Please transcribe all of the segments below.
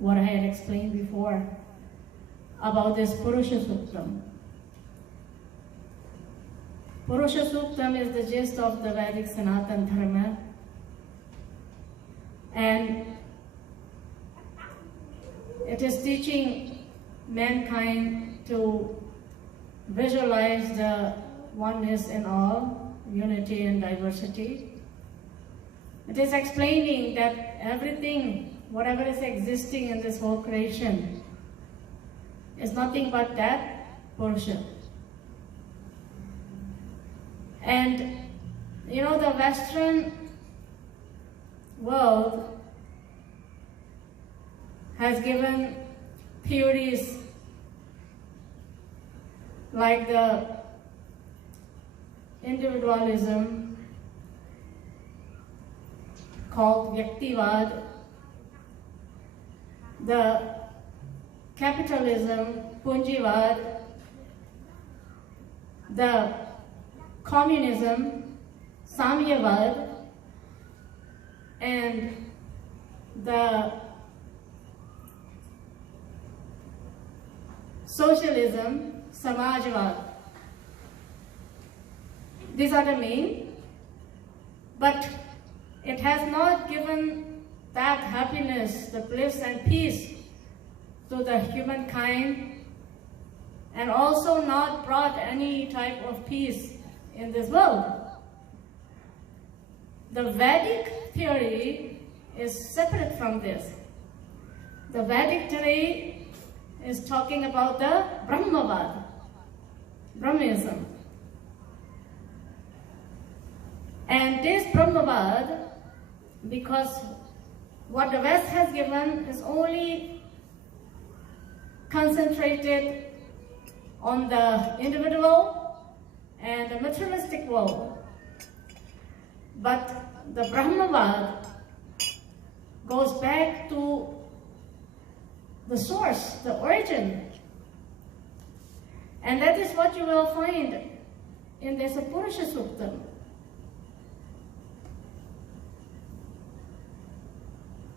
what I had explained before about this Purusha Suktam. Purusha Suktam is the gist of the Vedic Sanatan Dharma, and it is teaching mankind to visualize the oneness in all, unity and diversity. It is explaining that everything, whatever is existing in this whole creation, is nothing but that Purusha. And you know, the Western world has given theories like the individualism called Vyaktivad, the capitalism Punjivad, the communism Samyavad, and the socialism Samajwad. These are the main, but it has not given that happiness, the bliss and peace to the humankind, and also not brought any type of peace in this world. The Vedic theory is separate from this. The Vedic theory is talking about the Brahmavad, Brahmanism. And this Brahmavad, because what the West has given is only concentrated on the individual and the materialistic world. But the Brahmavad goes back to the source, the origin. And that is what you will find in this Purusha Suktam.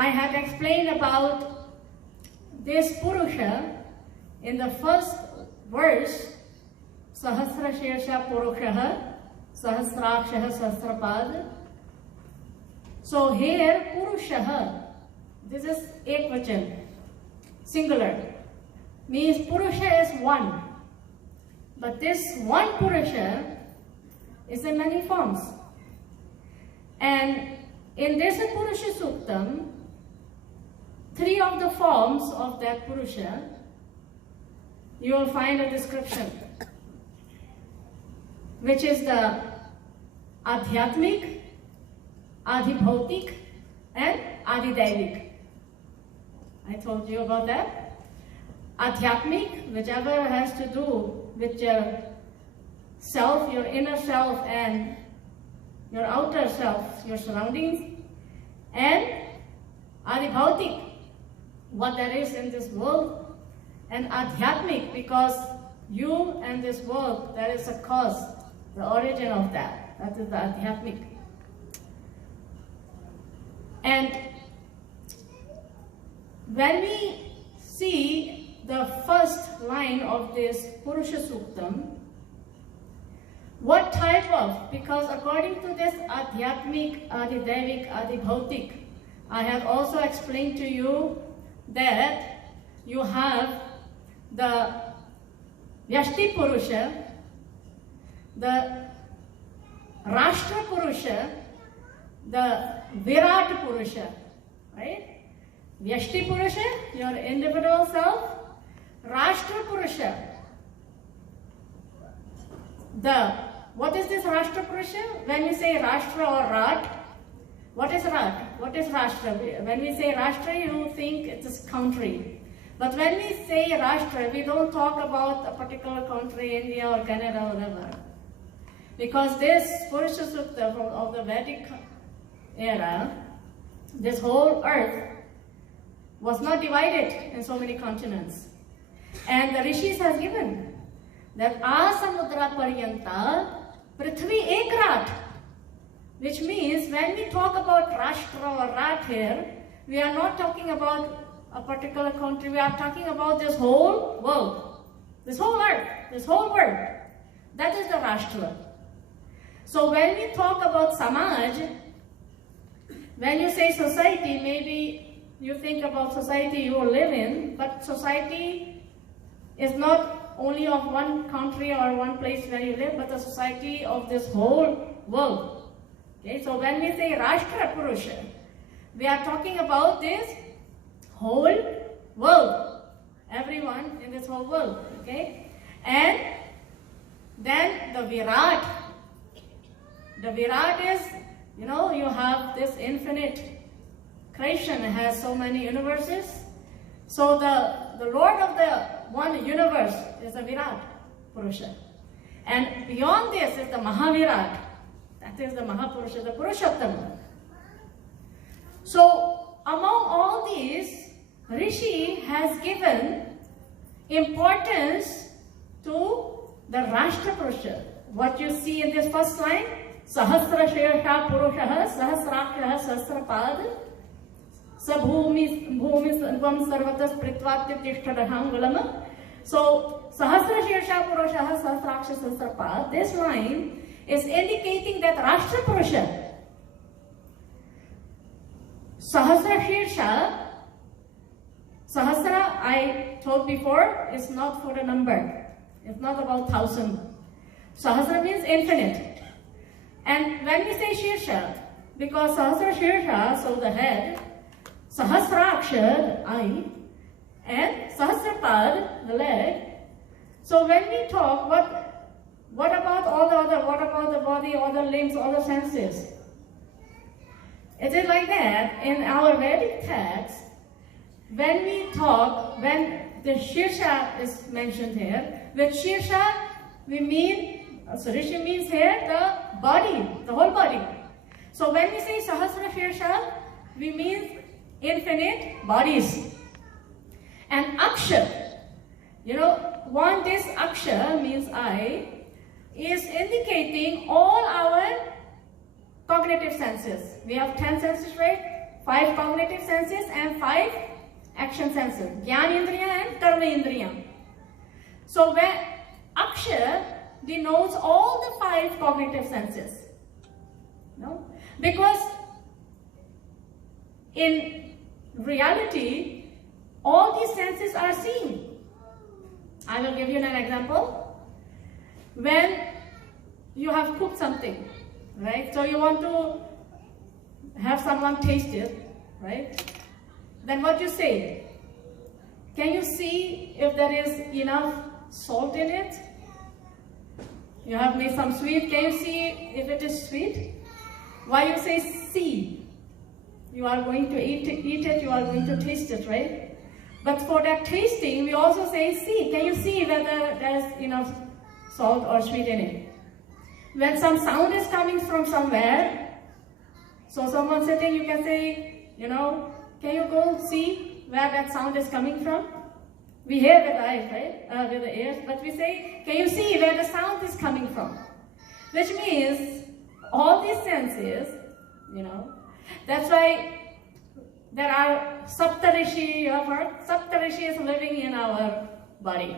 I had explained about this Purusha in the first verse, Sahasra Shirsha Purushaha, Sahasrakshaha Sahasrapad. So here, Purushaha, this is Ekvachan, singular, means Purusha is one. But this one Purusha is in many forms. And in this Purusha Suktam, three of the forms of that Purusha, you will find a description, which is the Adhyatmik, Adhibhautik, and Adidailik. I told you about that. Adhyatmik, whichever has to do with your self, your inner self, and your outer self, your surroundings, and Adhibhautik, what there is in this world, and Adhyatmik, because you and this world, there is a cause, the origin of that. That is the Adhyatmik. And when we see the first line of this Purusha Suktam, what type of, because according to this Adhyatmik, Adidevik, Adibhautik, I have also explained to you that you have the Vyashti Purusha, the Rashtra Purusha, the Virat Purusha, right? Vyashti Purusha, your individual self. Rashtra Purusha, what is this Rashtra Purusha? When we say Rashtra or Rat, what is Rat? What is Rashtra? When we say Rashtra, you think it's a country. But when we say Rashtra, we don't talk about a particular country, India or Canada or whatever. Because this Purusha Sukta of the Vedic era, this whole earth was not divided in so many continents. And the Rishis has given that Asamudra Paryanta Prithvi Ekrat, which means when we talk about Rashtra or Rat here, we are not talking about a particular country. We are talking about this whole world, this whole earth, this whole world. That is the Rashtra. So when we talk about Samaj, when you say society, maybe you think about society you live in, but society is not only of one country or one place where you live, but the society of this whole world. Okay, so when we say Rashtra Purusha, we are talking about this whole world, everyone in this whole world. Okay, and then the Virat. The Virat is, you know, you have this infinite creation has so many universes. So the Lord of the one universe is the Virat Purusha. And beyond this is the Mahavirat. That is the Mahapurusha, the Purushottama. So among all these, Rishi has given importance to the Rashtra Purusha. What you see in this first line, Sahasra Shirsha Purushaha Sahasrakshaha Sahasrapad Sabhumi Svam Sarvatas Pritvatya Tishtadahangalama. So Sahasra Shirsha Purushaha Sahasraksha Sahasrapad, this line is indicating that Rashtra Purusha, Sahasra Shirsha, Sahasra, I told before, is not for a number. It's not about 1,000. Sahasra means infinite. And when we say Shirsha, because Sahasra Shirsha, so the head, Sahasraksha, eye, and Sahasrapad, the leg. So when we talk, what about all the other, what about the body, all the limbs, all the senses? It is like that in our Vedic text, when we talk, when the Shirsha is mentioned here, with Shirsha we mean, so Rishi means here the body, the whole body. So when we say Sahasra Shirsha, we mean infinite bodies. And Aksha, you know, one this Aksha means I, is indicating all our cognitive senses. We have 10 senses, right? 5 cognitive senses and 5 action senses. Jnanendriya and Karmendriya. So when Aksha denotes all the 5 cognitive senses. No? Because in reality, all these senses are seen. I will give you an example. When you have cooked something, right? So you want to have someone taste it, right? Then what you say? Can you see if there is enough salt in it? You have made some sweet. Can you see if it is sweet? Why you say see? You are going to eat it, you are going to taste it, right? But for that tasting, we also say see. Can you see whether there is enough salt or sweet in it? When some sound is coming from somewhere, so someone sitting, you can say, you know, can you go see where that sound is coming from? We hear with eyes, right? With the ears, but we say, can you see where the sound is coming from? Which means all these senses, you know, that's why there are Saptarishi, you have heard? Saptarishi is living in our body.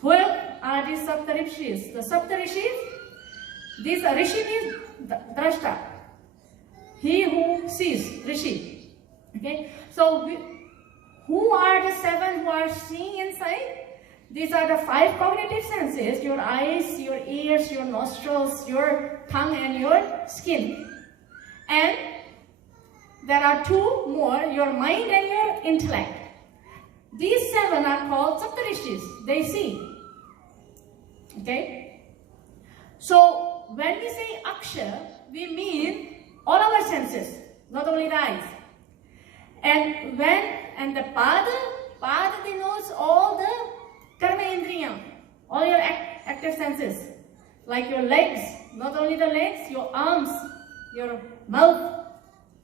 Who are these Saptarishis? The Saptarishis, these are Rishi means Drashta. He who sees, Rishi. Okay? So, who are the 7 who are seeing inside? These are the 5 cognitive senses, your eyes, your ears, your nostrils, your tongue and your skin. And there are 2 more, your mind and your intellect. These 7 are called Saptarishis. They see. Okay? So, when we say Aksha, we mean all our senses, not only the eyes. And the Pada denotes all the Karma Indriya, all your active senses, like your legs, not only the legs, your arms, your mouth.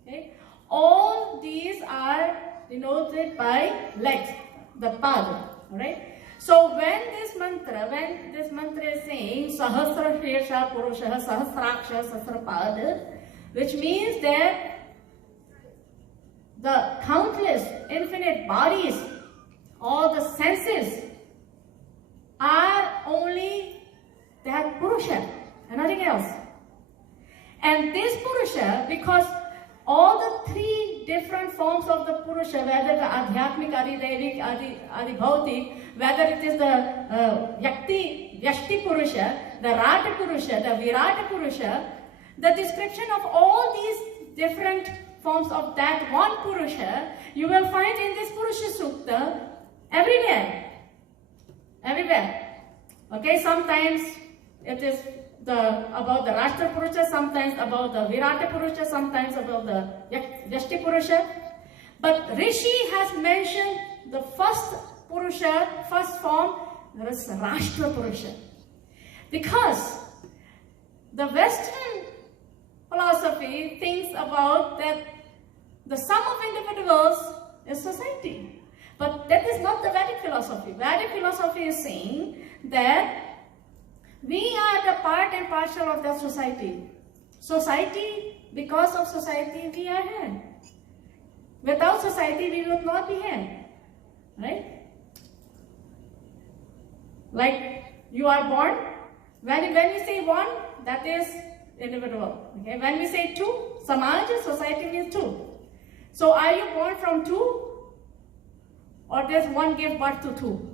Okay? All these are denoted by legs, the Pada. Alright? So when this mantra is saying Sahasra Shirsha Purusha Sahasraksha Sahasrapad, which means that the countless infinite bodies, all the senses are only that Purusha and nothing else. And this Purusha, because all the three different forms of the Purusha, whether the Adhyatmik, Adidevik, Adibhautik, whether it is the Vyashti Purusha, the Rata Purusha, the Virata Purusha, the description of all these different forms of that one Purusha, you will find in this Purusha Sukta everywhere. Everywhere. Okay, sometimes it is about the Rashtra Purusha, sometimes about the Virata Purusha, sometimes about the Vyashti Purusha. But Rishi has mentioned the first Purusha, first form, that is Rashtra Purusha. Because the Western philosophy thinks about that the sum of individuals is society. But that is not the Vedic philosophy. Vedic philosophy is saying that we are the part and parcel of that society. Society, because of society, we are here. Without society, we would not be here. Right? Like you are born. When we say one, that is individual. Okay? When we say two, Samaj, society means two. So are you born from two? Or does one give birth to two?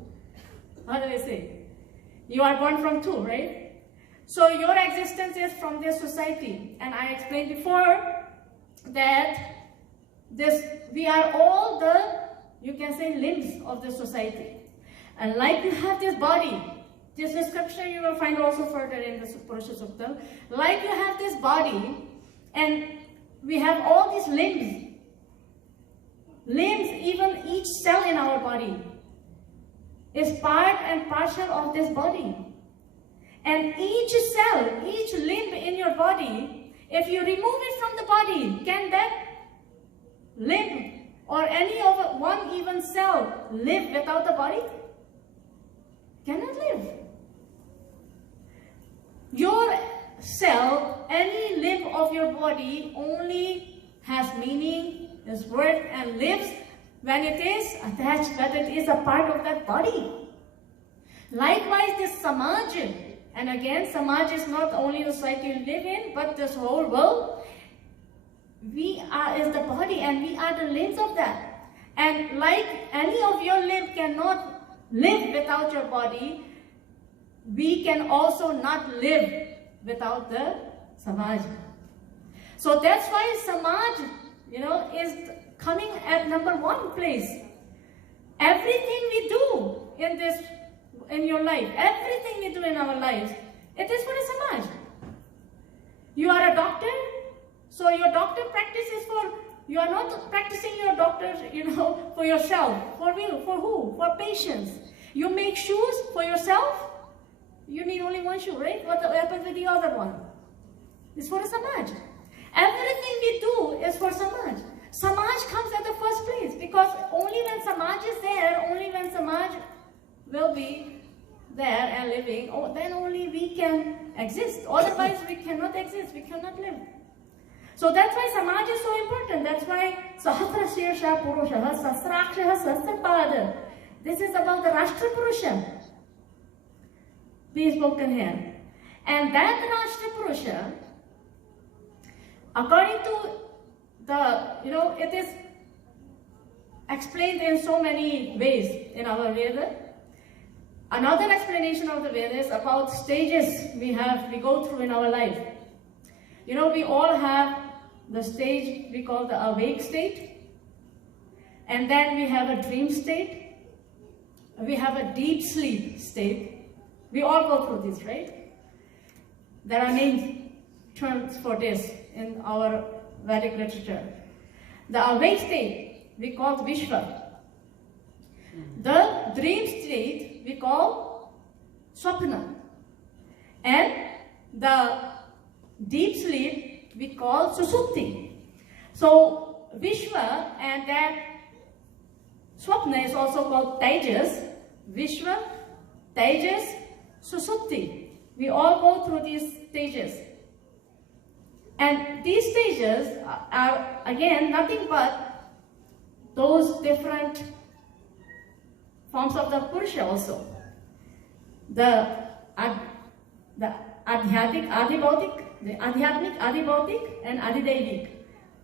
How do we say? You are born from two, right? So your existence is from this society. And I explained before that we are all the, you can say, limbs of the society. And like you have this body, this description you will find also further in the Purusha Suktam. Like you have this body, and we have all these limbs. Limbs, even each cell in our body is part and parcel of this body. And each cell, each limb in your body, if you remove it from the body, can that limb or any of one even cell live without the body? Cannot live. Your cell, any limb of your body only has meaning, is worth and lives when it is attached, whether it is a part of that body. Likewise, this Samaj, and again, Samaj is not only the society you live in, but this whole world. We are is the body, and we are the limbs of that. And like any of your limb cannot live without your body, we can also not live without the Samaj. So that's why Samaj, is coming at #1 place. Everything we do in your life, everything we do in our lives, it is for the Samaj. You are a doctor, so your doctor practice is you are not practicing your doctor, for yourself. For you, for who? For patients. You make shoes for yourself, you need only one shoe, right? What happens with the other one? It's for the Samaj. Everything we do is for Samaj. Samaj comes at the first place because only when Samaj is there, only when Samaj will be there and living, then only we can exist. Otherwise, we cannot exist, we cannot live. So that's why Samaj is so important. That's why Sahasra Shirsha Purusha, Sahasraksha Sahasrapada. This is about the Rashtra Purusha being spoken here. And that Rashtra Purusha, according to it is explained in so many ways in our Veda. Another explanation of the Veda is about stages we go through in our life. We all have the stage we call the awake state, and then we have a dream state, we have a deep sleep state. We all go through this, right? There are names, terms for this in our Vedic literature. The awake state we call Vishwa. The dream state we call Swapna. And the deep sleep we call Susupti. So Vishwa and that Swapna is also called Tejas. Vishwa, Tejas, Susupti. We all go through these stages. And these stages are again nothing but those different forms of the Purusha also. The Adhyatmic, Adibhautik, and Adidaivic.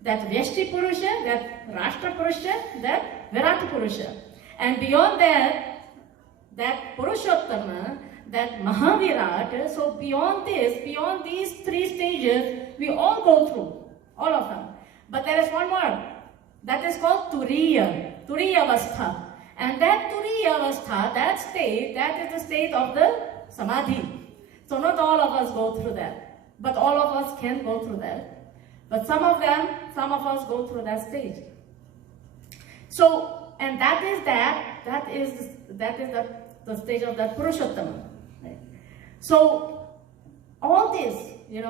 That Vyashti Purusha, that Rashtra Purusha, that Virat Purusha. And beyond that, that Purushottama, that Mahavirat. So beyond this, beyond these three stages, we all go through, all of them. But there is one more. That is called Turiya, Turiyavastha. And that Turiyavastha, that state, that is the state of the Samadhi. So not all of us go through that, but all of us can go through that. But some of us go through that stage. So, and that is the stage of that Purushottama. Right? So, all this, in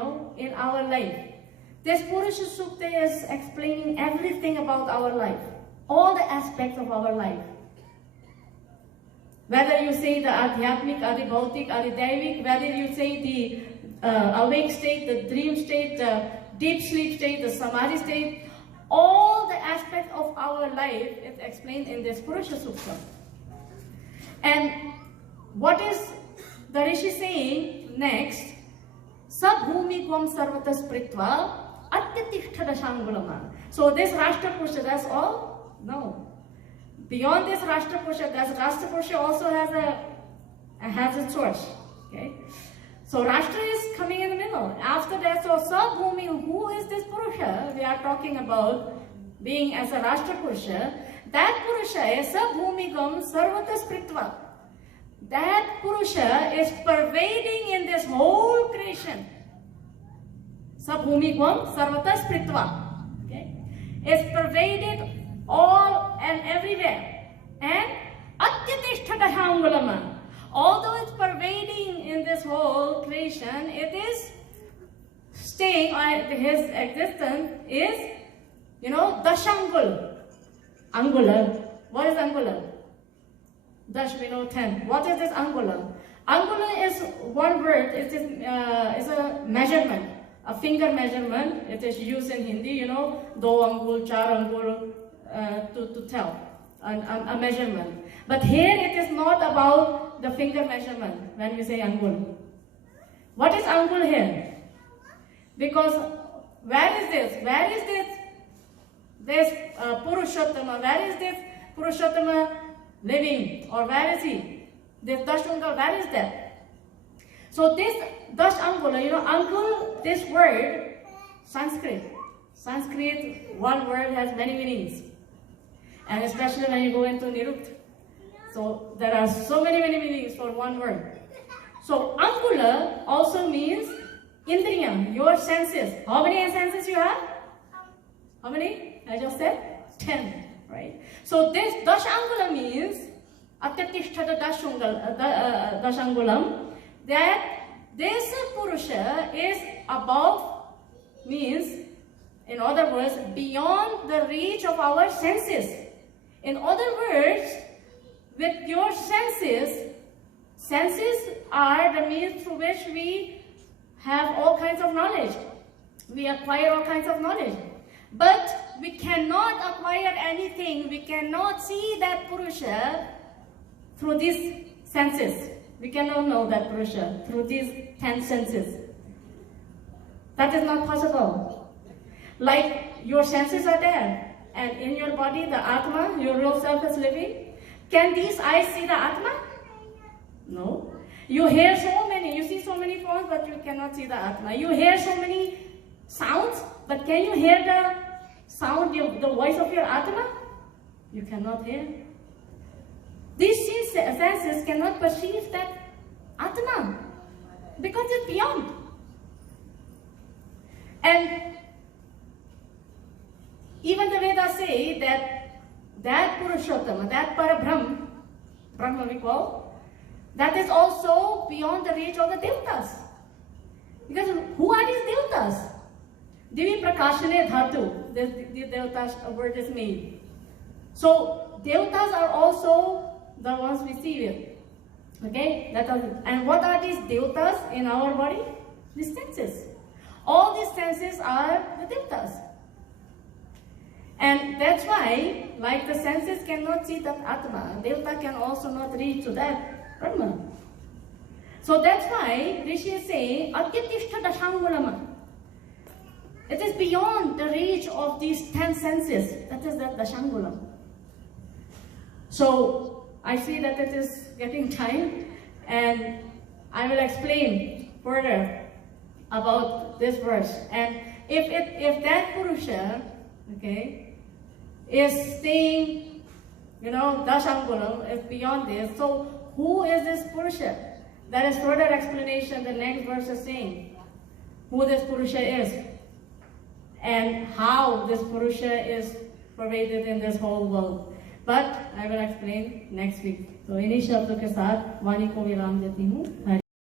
our life, this Purusha Sukta is explaining everything about our life, all the aspects of our life. Whether you say the Adhyatmic, Adibhautik, Adidaivik, whether you say the awake state, the dream state, the deep sleep state, the Samadhi state, all the aspects of our life is explained in this Purusha Suktam. And what is the Rishi saying next? Sabhumi Gvam Sarvatas Pritva Atyatishthada Shangulama. So this Rashtra Purusha, that's all? No. Beyond this Rashtra Purusha, that Rashtra Purusha also has a source. Okay? So Rashtra is coming in the middle. After that, so Sabhumi, who is this Purusha? We are talking about being as a Rashtra Purusha. That Purusha is Sabhumigam Sarvatas Pritva. That Purusha is pervading in this whole creation. Sabhumigam Sarvatas Pritva. Okay? It's pervaded all and everywhere. And Atyatishthadahangulama. Although it's pervading in this whole creation, it is staying, his existence is, Dashangul. Angular. What is angular? Dash, we know 10. What is this angular? Angular is one word. It is a measurement, a finger measurement. It is used in Hindi, do angul, char angul, to tell a measurement. But here it is not about the finger measurement when we say angul. What is angul here? Because where is this? Where is this Purushottama? Where is this Purushottama living? Or where is he? This Dashangula, where is that? So this Dashangula, angul, this word, Sanskrit, one word has many meanings. And especially when you go into Nirukt. So there are so many meanings for one word. So angula also means indriyam, your senses. How many senses you have? How many? I just said 10, right? So this Dashangula means Atyatishthada Dashangulam, that this Purusha is above, means, in other words, beyond the reach of our senses. In other words, with your senses are the means through which we have all kinds of knowledge. We acquire all kinds of knowledge. But we cannot acquire anything, we cannot see that Purusha through these senses. We cannot know that Purusha through these 10 senses. That is not possible. Like your senses are there, and in your body, the Atma, your real self is living. Can these eyes see the Atma? No. You hear you see so many forms, but you cannot see the Atma. You hear so many sounds, but can you hear the sound, the voice of your Atma? You cannot hear. These senses cannot perceive that Atma, because it's beyond. And even the Vedas say that Purushottama, that Parabrahm, Brahma we call, that is also beyond the reach of the Devatas. Because who are these Devatas? Divi Prakashane Dhatu, the Devatas word is made. So Devatas are also the ones we see with. Okay? And what are these Devatas in our body? These senses. All these senses are the Devatas. And that's why, like the senses cannot see that Atma, Devta can also not reach to that Brahma. So that's why Rishi is saying, Atyatishta Dashangulama. It is beyond the reach of these 10 senses. That is that Dashangulam. So I see that it is getting time, and I will explain further about this verse. And if that Purusha, okay, is staying, Dashangulam is beyond this, so who is this Purusha? That is further explanation the next verse is saying. Who this Purusha is, and how this Purusha is pervaded in this whole world. But I will explain next week. तो इन्हीं शब्दों के साथ वाणी को विराम देती हूँ।